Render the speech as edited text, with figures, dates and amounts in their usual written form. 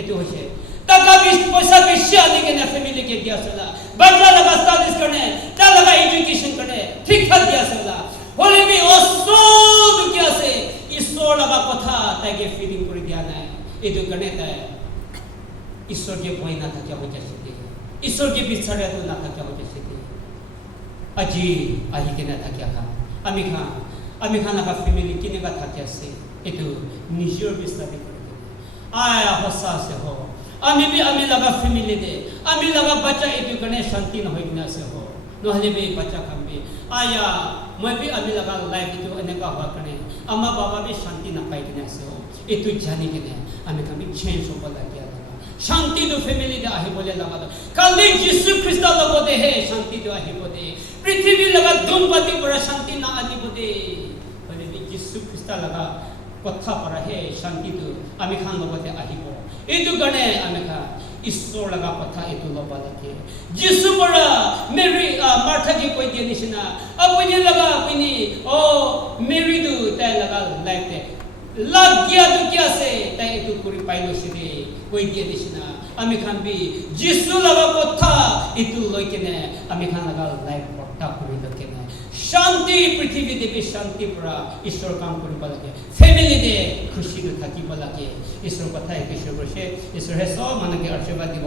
এটো হইছে টাকা পয়সা বেশি আনি কেনে ফ্যামিলি কে দিয়া চলা বাচ্চা লাগা স্টাডিজ করনে তা লাগা এডুকেশন করনে ঠিক ঠাক দিয়া চলা হলে বি অসল কি আছে ঈশ্বর লাগা কথা তাকে ফিলিং করে দিয়া নাই এটো করনে তাই ঈশ্বরকে ভয় না থাকে হইছে সেটি ঈশ্বরকে বিচারে তো না থাকে হইছে সেটি আজি আহি কেনে থাকে আমি খান লাগা ফ্যামিলি কিনেবা থাকে আছে এটো নিজের বিস্তারিত করে আয়া হসা আছে হো আমি লাগা ফ্যামিলি দে আমি লাগা বাচ্চা এটো কনে শান্তি না হইনা আছে হো নহলে বে বাচ্চা খাবে আয়া মই বি আমি লাগা লাইফ এটো এনেকা হওয়া কনে আমা বাবা বি শান্তি না পাই কিনে আছে হো এটো জানি কেনে আমি কামি চেঞ্জ হব লাগিয়া লাগা শান্তি তো ফ্যামিলি দে আহি বলে লাগা কালি যিশু খ্রিস্ট লগতে হে শান্তি দে আহি বদে পৃথিবী লাগা দুমপাতি পড়া শান্তি না আনি বদে বলে বি যিশু খ্রিস্ট লাগা কথা পড়া হে শান্তি তো আমি খান লগতে আহিব এইটো কাৰণে আমি ঈশ্বৰ লগা কথা এইটো ল'ব লাগে যিশু পৰা মেৰী মাৰ্থাকে কৈ দিয়ে নিচিনা আপুনি লগা আপুনি মেৰী তো তাই লগা লাইফতে লাগ গিয়া তো কি আছে তাই এইটো কৰি পাই লৈছে দে কৈ দিয়ে নিচিনা আমি খান বি যিশু লগা কথা এইটো লৈ কেনে আমি খান লগা লাইফ বৰ্তা কৰি লৈ কেনে শান্তি পৃথিৱী দেৱী শান্তি পৰা ঈশ্বৰ কাম কৰিব লাগে ফ্যামিলি দে খুশি থাকিব লাগে ঈশ্বৰ কথা ঈশ্বৰ কৈছে ঈশ্বৰে সব মানুহকে আশীৰ্বাদ দিব